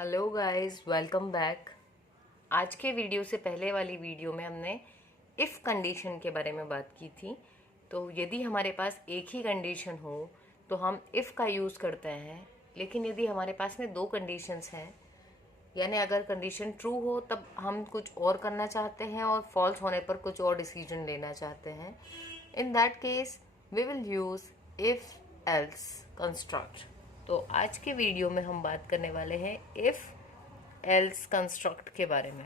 Hello guys, welcome back. आज के video से पहले वाली वीडियो में हमने इफ़ कंडीशन के बारे में बात की थी। तो यदि हमारे पास एक ही कंडीशन हो तो हम इफ़ का यूज़ करते हैं, लेकिन यदि हमारे पास में दो कंडीशंस हैं, यानी अगर कंडीशन ट्रू हो तब हम कुछ और करना चाहते हैं और फॉल्स होने पर कुछ और डिसीजन लेना चाहते हैं, in that case we will use if else construct. तो आज के वीडियो में हम बात करने वाले हैं इफ़ एल्स कंस्ट्रक्ट के बारे में।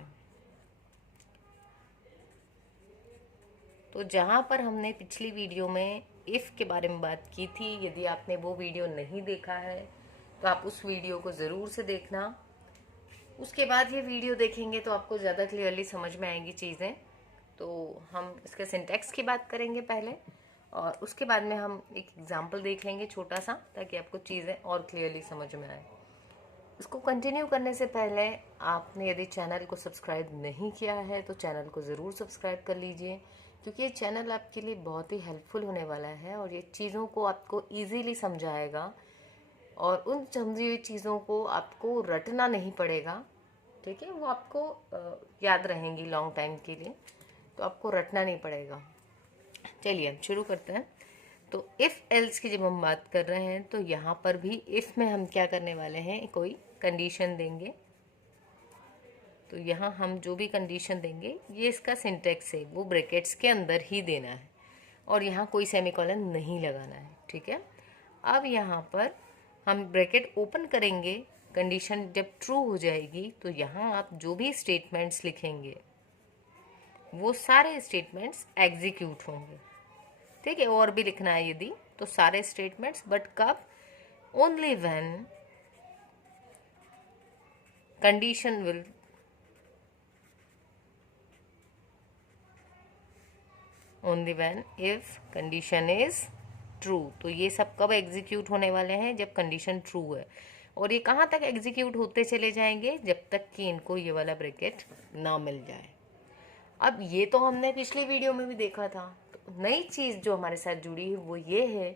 तो जहाँ पर हमने पिछली वीडियो में इफ़ के बारे में बात की थी, यदि आपने वो वीडियो नहीं देखा है तो आप उस वीडियो को ज़रूर से देखना। उसके बाद ये वीडियो देखेंगे तो आपको ज़्यादा क्लियरली समझ में आएंगी चीज़ें। तो हम इसके सिंटैक्स की बात करेंगे पहले, और उसके बाद में हम एक एग्जाम्पल देख लेंगे छोटा सा, ताकि आपको चीज़ें और क्लियरली समझ में आए। उसको कंटिन्यू करने से पहले आपने यदि चैनल को सब्सक्राइब नहीं किया है तो चैनल को ज़रूर सब्सक्राइब कर लीजिए, क्योंकि ये चैनल आपके लिए बहुत ही हेल्पफुल होने वाला है और ये चीज़ों को आपको इजीली समझाएगा और उन समझी हुई चीज़ों को आपको रटना नहीं पड़ेगा। ठीक है, वो आपको याद रहेंगी लॉन्ग टाइम के लिए, तो आपको रटना नहीं पड़ेगा। चलिए हम शुरू करते हैं। तो इफ़ एल्स की जब हम बात कर रहे हैं तो यहाँ पर भी इफ़ में हम क्या करने वाले हैं, कोई कंडीशन देंगे। तो यहाँ हम जो भी कंडीशन देंगे ये इसका सिंटेक्स है, वो ब्रैकेट्स के अंदर ही देना है और यहाँ कोई सेमीकोलन नहीं लगाना है। ठीक है, अब यहाँ पर हम ब्रैकेट ओपन करेंगे। कंडीशन जब ट्रू हो जाएगी तो यहाँ आप जो भी स्टेटमेंट्स लिखेंगे वो सारे स्टेटमेंट्स एग्जीक्यूट होंगे। ठीक है, और भी लिखना है यदि तो सारे स्टेटमेंट्स, बट कब? Only when condition will only when if condition is true. तो ये सब कब एग्जीक्यूट होने वाले हैं? जब कंडीशन ट्रू है। और ये कहाँ तक एग्जीक्यूट होते चले जाएंगे? जब तक कि इनको ये वाला ब्रैकेट ना मिल जाए। अब ये तो हमने पिछली वीडियो में भी देखा था। तो नई चीज़ जो हमारे साथ जुड़ी है वो ये है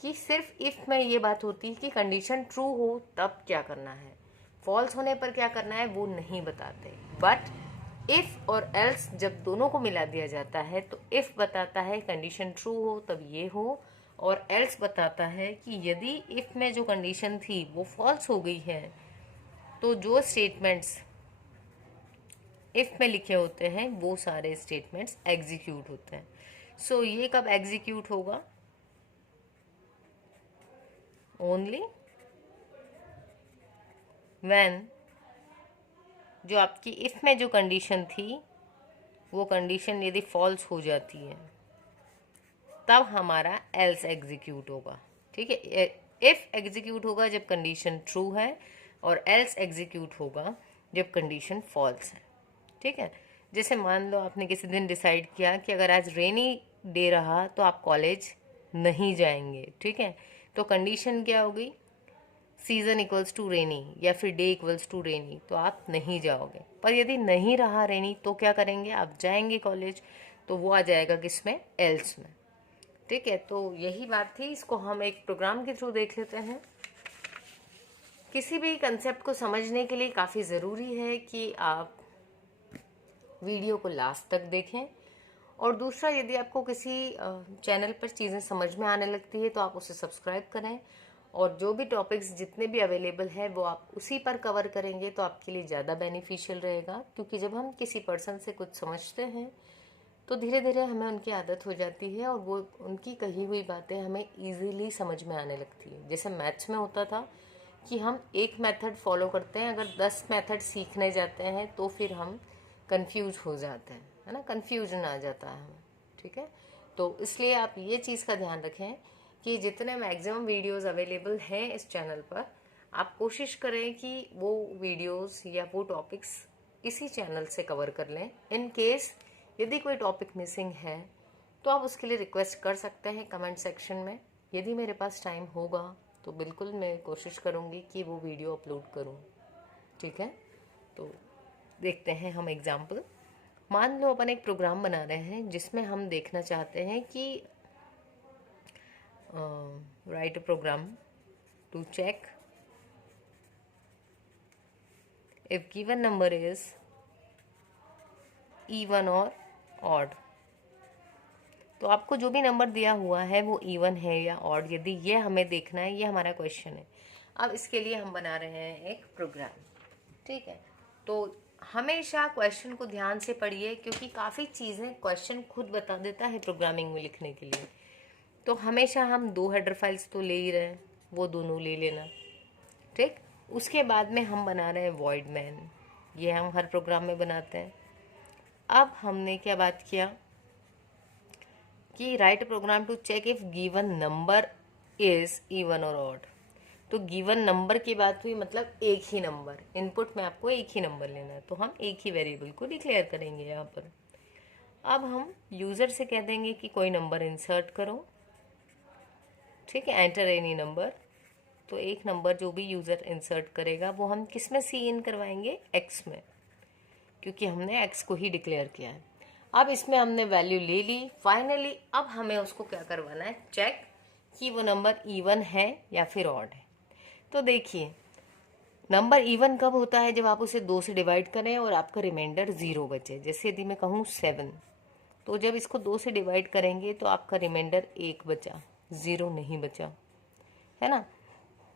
कि सिर्फ इफ़ में ये बात होती है कि कंडीशन ट्रू हो तब क्या करना है, फॉल्स होने पर क्या करना है वो नहीं बताते। बट इफ़ और एल्स जब दोनों को मिला दिया जाता है तो इफ़ बताता है कंडीशन ट्रू हो तब ये हो, और एल्स बताता है कि यदि इफ़ में जो कंडीशन थी वो फॉल्स हो गई है तो जो स्टेटमेंट्स इफ़ में लिखे होते हैं वो सारे स्टेटमेंट्स एग्जीक्यूट होते हैं। सो ये कब एग्जीक्यूट होगा? ओनली व्हेन जो आपकी इफ़ में जो कंडीशन थी वो कंडीशन यदि फॉल्स हो जाती है तब हमारा एल्स एग्जीक्यूट होगा। ठीक है, इफ़ एग्जीक्यूट होगा जब कंडीशन ट्रू है और एल्स एग्जीक्यूट होगा जब कंडीशन फॉल्स है। ठीक है, जैसे मान लो आपने किसी दिन डिसाइड किया कि अगर आज रेनी डे रहा तो आप कॉलेज नहीं जाएंगे। ठीक है, तो कंडीशन क्या होगी? सीजन इक्वल्स टू रेनी या फिर डे इक्वल्स टू रेनी, तो आप नहीं जाओगे। पर यदि नहीं रहा रेनी तो क्या करेंगे? आप जाएंगे कॉलेज, तो वो आ जाएगा किसमें? एल्स में। ठीक है, तो यही बात थी। इसको हम एक प्रोग्राम के थ्रू देख लेते हैं। किसी भी कंसेप्ट को समझने के लिए काफ़ी ज़रूरी है कि आप वीडियो को लास्ट तक देखें, और दूसरा, यदि आपको किसी चैनल पर चीज़ें समझ में आने लगती है तो आप उसे सब्सक्राइब करें, और जो भी टॉपिक्स जितने भी अवेलेबल है वो आप उसी पर कवर करेंगे तो आपके लिए ज़्यादा बेनिफिशियल रहेगा। क्योंकि जब हम किसी पर्सन से कुछ समझते हैं तो धीरे धीरे हमें उनकी आदत हो जाती है और वो उनकी कही हुई बातें हमें ईजीली समझ में आने लगती है। जैसे मैथ्स में होता था कि हम एक मेथड फॉलो करते हैं, अगर 10 मेथड सीखने जाते हैं तो फिर हम कंफ्यूज हो जाते हैं, है ना, कंफ्यूजन आ जाता है हमें। ठीक है, तो इसलिए आप ये चीज़ का ध्यान रखें कि जितने मैक्सिमम वीडियोस अवेलेबल हैं इस चैनल पर, आप कोशिश करें कि वो वीडियोस या वो टॉपिक्स इसी चैनल से कवर कर लें। इन केस यदि कोई टॉपिक मिसिंग है तो आप उसके लिए रिक्वेस्ट कर सकते हैं कमेंट सेक्शन में। यदि मेरे पास टाइम होगा तो बिल्कुल मैं कोशिश करूँगी कि वो वीडियो अपलोड करूँ। ठीक है, तो देखते हैं हम एग्जाम्पल। मान लो अपन एक प्रोग्राम बना रहे हैं जिसमें हम देखना चाहते हैं कि write a program to check if given number is even और ऑड। तो आपको जो भी नंबर दिया हुआ है वो इवन है या ऑड, यदि ये हमें देखना है, ये हमारा क्वेश्चन है। अब इसके लिए हम बना रहे हैं एक प्रोग्राम, ठीक है। तो हमेशा क्वेश्चन को ध्यान से पढ़िए, क्योंकि काफ़ी चीज़ें क्वेश्चन खुद बता देता है प्रोग्रामिंग में लिखने के लिए। तो हमेशा हम 2 हेडर फाइल्स तो ले ही रहे हैं, वो दोनों ले लेना, ठीक। उसके बाद में हम बना रहे हैं वॉइड मैन, ये हम हर प्रोग्राम में बनाते हैं। अब हमने क्या बात किया कि write program to check if given number is even और ऑड। तो गिवन नंबर की बात हुई, मतलब एक ही नंबर, इनपुट में आपको एक ही नंबर लेना है, तो हम एक ही वेरिएबल को डिक्लेयर करेंगे यहाँ पर। अब हम यूज़र से कह देंगे कि कोई नंबर इंसर्ट करो, ठीक है, एंटर एनी नंबर। तो एक नंबर जो भी यूज़र इंसर्ट करेगा वो हम किस में सी इन करवाएंगे, एक्स में, क्योंकि हमने एक्स को ही डिक्लेयर किया है। अब इसमें हमने वैल्यू ले ली फाइनली। अब हमें उसको क्या करवाना है, चेक कि वो नंबर इवन है या फिर ऑड है। तो देखिए, नंबर इवन कब होता है, जब आप उसे 2 से डिवाइड करें और आपका रिमाइंडर 0 बचे। जैसे यदि मैं कहूँ 7, तो जब इसको 2 से डिवाइड करेंगे तो आपका रिमाइंडर 1 बचा, 0 नहीं बचा, है ना।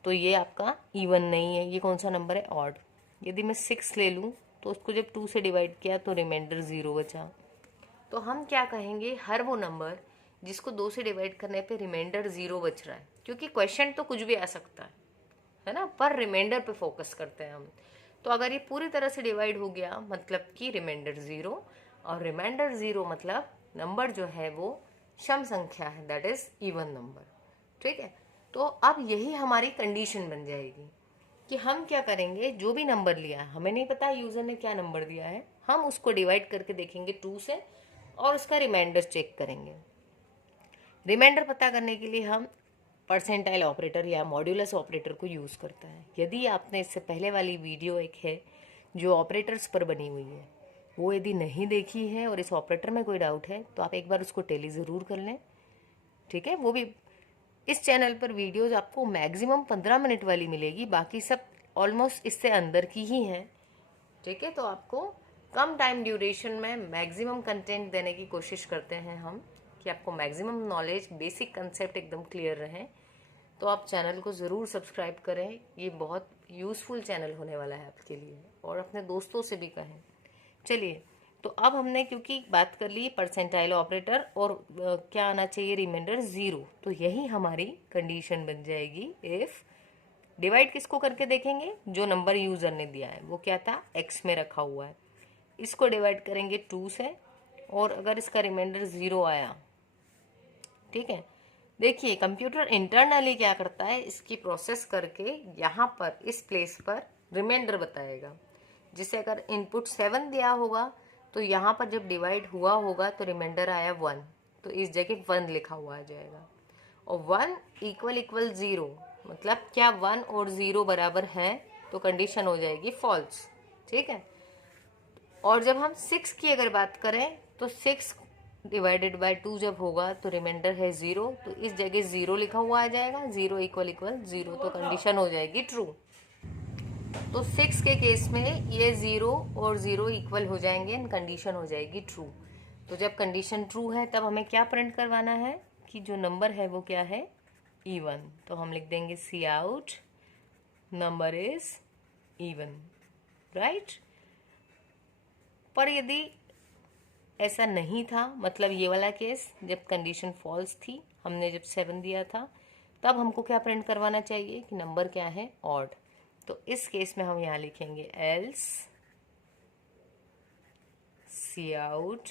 तो ये आपका इवन नहीं है, ये कौन सा नंबर है, ऑड। यदि मैं 6 ले लूँ तो उसको जब 2 से डिवाइड किया तो रिमाइंडर 0 बचा। तो हम क्या कहेंगे, हर वो नंबर जिसको 2 से डिवाइड करने पे रिमाइंडर 0 बच रहा है, क्योंकि क्वेश्चन तो कुछ भी आ सकता है ना, पर रिमाइंडर पे फोकस करते हैं हम। तो अगर ये पूरी तरह से डिवाइड हो गया मतलब कि रिमाइंडर 0, और रिमाइंडर 0 मतलब नंबर जो है वो सम संख्या है, दैट इज इवन नंबर, ठीक है। तो अब यही हमारी कंडीशन बन जाएगी कि हम क्या करेंगे, जो भी नंबर लिया है, हमें नहीं पता यूजर ने क्या नंबर दिया है, हम उसको डिवाइड करके देखेंगे 2 से और उसका रिमाइंडर चेक करेंगे। रिमाइंडर पता करने के लिए हम परसेंटाइल ऑपरेटर या मॉड्यूलस ऑपरेटर को यूज़ करता है। यदि आपने इससे पहले वाली वीडियो एक है जो ऑपरेटर्स पर बनी हुई है, वो यदि नहीं देखी है और इस ऑपरेटर में कोई डाउट है तो आप एक बार उसको टेली ज़रूर कर लें, ठीक है। वो भी इस चैनल पर वीडियोज़ आपको मैक्सिमम 15 मिनट वाली मिलेगी, बाकी सब ऑलमोस्ट इससे अंदर की ही हैं, ठीक है। तो आपको कम टाइम ड्यूरेशन में मैक्सिमम कंटेंट देने की कोशिश करते हैं हम, कि आपको मैक्सिमम नॉलेज, बेसिक कंसेप्ट एकदम क्लियर रहें। तो आप चैनल को ज़रूर सब्सक्राइब करें, ये बहुत यूज़फुल चैनल होने वाला है आपके लिए, और अपने दोस्तों से भी कहें। चलिए, तो अब हमने क्योंकि बात कर ली परसेंटाइल ऑपरेटर और क्या आना चाहिए, रिमाइंडर 0, तो यही हमारी कंडीशन बन जाएगी। इफ़ डिवाइड किसको करके देखेंगे, जो नंबर यूज़र ने दिया है वो क्या था, एक्स में रखा हुआ है, इसको डिवाइड करेंगे 2 से, और अगर इसका रिमाइंडर 0 आया, ठीक है। देखिए, कंप्यूटर इंटरनली क्या करता है, इसकी प्रोसेस करके यहाँ पर इस प्लेस पर रिमाइंडर बताएगा। जिसे अगर इनपुट 7 दिया होगा तो यहाँ पर जब डिवाइड हुआ होगा तो रिमाइंडर आया 1, तो इस जगह 1 लिखा हुआ आ जाएगा। और 1 इक्वल इक्वल 0, मतलब क्या 1 और 0 बराबर हैं, तो कंडीशन हो जाएगी फॉल्स, ठीक है। और जब हम 6 की अगर बात करें तो 6 डिवाइडेड बाय 2 जब होगा तो रिमाइंडर है 0, तो इस जगह 0 लिखा हुआ आ जाएगा, 0 इक्वल इक्वल 0, तो कंडीशन हो जाएगी ट्रू। तो 6 के केस में ये 0 और 0 इक्वल हो जाएंगे एंड कंडीशन हो जाएगी ट्रू। तो जब कंडीशन ट्रू है तब हमें क्या प्रिंट करवाना है कि जो नंबर है वो क्या है, इवन। तो हम लिख देंगे सी out number is even, right. पर यदि ऐसा नहीं था, मतलब ये वाला केस जब कंडीशन फॉल्स थी, हमने जब 7 दिया था, तब हमको क्या प्रिंट करवाना चाहिए कि नंबर क्या है, ऑड। तो इस केस में हम यहाँ लिखेंगे else C out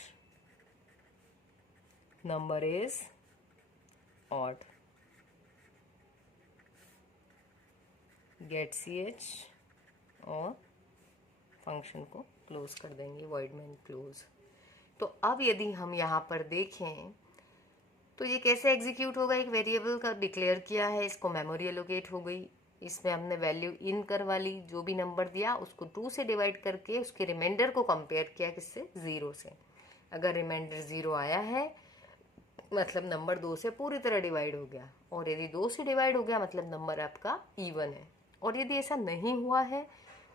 number is odd, get C H, और फंक्शन को क्लोज कर देंगे, वॉइड मैन क्लोज। तो अब यदि हम यहाँ पर देखें तो ये कैसे एग्जीक्यूट होगा, एक वेरिएबल का डिक्लेयर किया है, इसको मेमोरी एलोकेट हो गई, इसमें हमने वैल्यू इन करवा ली, जो भी नंबर दिया उसको 2 से डिवाइड करके उसके रिमाइंडर को कंपेयर किया किससे, 0 से। अगर रिमाइंडर 0 आया है मतलब नंबर 2 से पूरी तरह डिवाइड हो गया, और यदि 2 से डिवाइड हो गया मतलब नंबर आपका इवन है। और यदि ऐसा नहीं हुआ है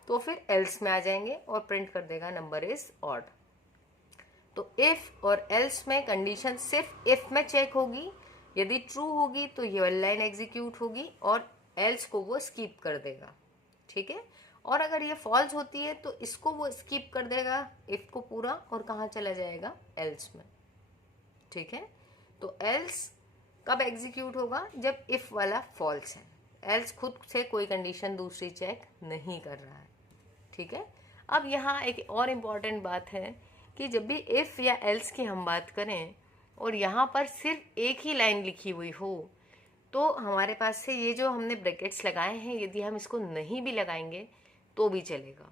तो फिर एल्स में आ जाएंगे और प्रिंट कर देगा नंबर इज ऑड। तो इफ और एल्स में कंडीशन सिर्फ इफ में चेक होगी, यदि ट्रू होगी तो ये वाली लाइन एग्जीक्यूट होगी और एल्स को वो स्किप कर देगा, ठीक है। और अगर ये फॉल्स होती है तो इसको वो स्किप कर देगा इफ को पूरा और कहाँ चला जाएगा, एल्स में, ठीक है। तो एल्स कब एग्जीक्यूट होगा, जब इफ वाला फॉल्स है, एल्स खुद से कोई कंडीशन दूसरी चेक नहीं कर रहा है, ठीक है। अब यहाँ एक और इम्पॉर्टेंट बात है कि जब भी इफ या एल्स की हम बात करें और यहाँ पर सिर्फ एक ही लाइन लिखी हुई हो तो हमारे पास से ये जो हमने ब्रैकेट्स लगाए हैं यदि हम इसको नहीं भी लगाएंगे तो भी चलेगा,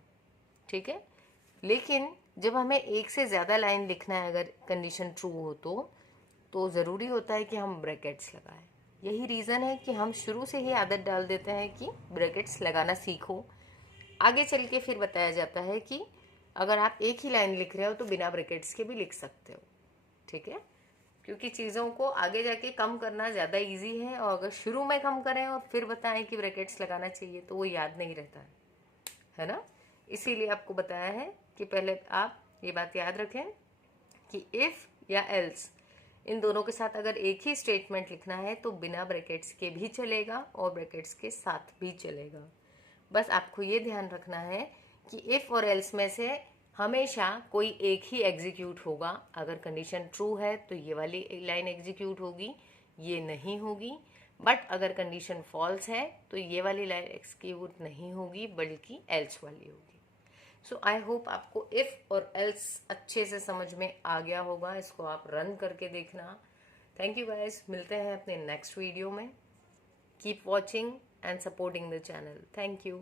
ठीक है। लेकिन जब हमें एक से ज़्यादा लाइन लिखना है अगर कंडीशन ट्रू हो तो ज़रूरी होता है कि हम ब्रैकेट्स लगाएं। यही रीज़न है कि हम शुरू से ही आदत डाल देते हैं कि ब्रैकेट्स लगाना सीखो, आगे चल के फिर बताया जाता है कि अगर आप एक ही लाइन लिख रहे हो तो बिना ब्रैकेट्स के भी लिख सकते हो, ठीक है। क्योंकि चीज़ों को आगे जाके कम करना ज़्यादा इजी है और अगर शुरू में कम करें और फिर बताएं कि ब्रैकेट्स लगाना चाहिए तो वो याद नहीं रहता है ना। इसीलिए आपको बताया है कि पहले आप ये बात याद रखें कि इफ़ या एल्स इन दोनों के साथ अगर एक ही स्टेटमेंट लिखना है तो बिना ब्रैकेट्स के भी चलेगा और ब्रैकेट्स के साथ भी चलेगा। बस आपको ये ध्यान रखना है कि इफ़ और एल्स में से हमेशा कोई एक ही एग्जीक्यूट होगा। अगर कंडीशन ट्रू है तो ये वाली लाइन एग्जीक्यूट होगी, ये नहीं होगी। बट अगर कंडीशन फॉल्स है तो ये वाली लाइन एग्जीक्यूट नहीं होगी बल्कि एल्स वाली होगी। सो आई होप आपको इफ़ और एल्स अच्छे से समझ में आ गया होगा। इसको आप रन करके देखना। थैंक यू गाइस, मिलते हैं अपने नेक्स्ट वीडियो में। Keep watching and supporting the channel. Thank you.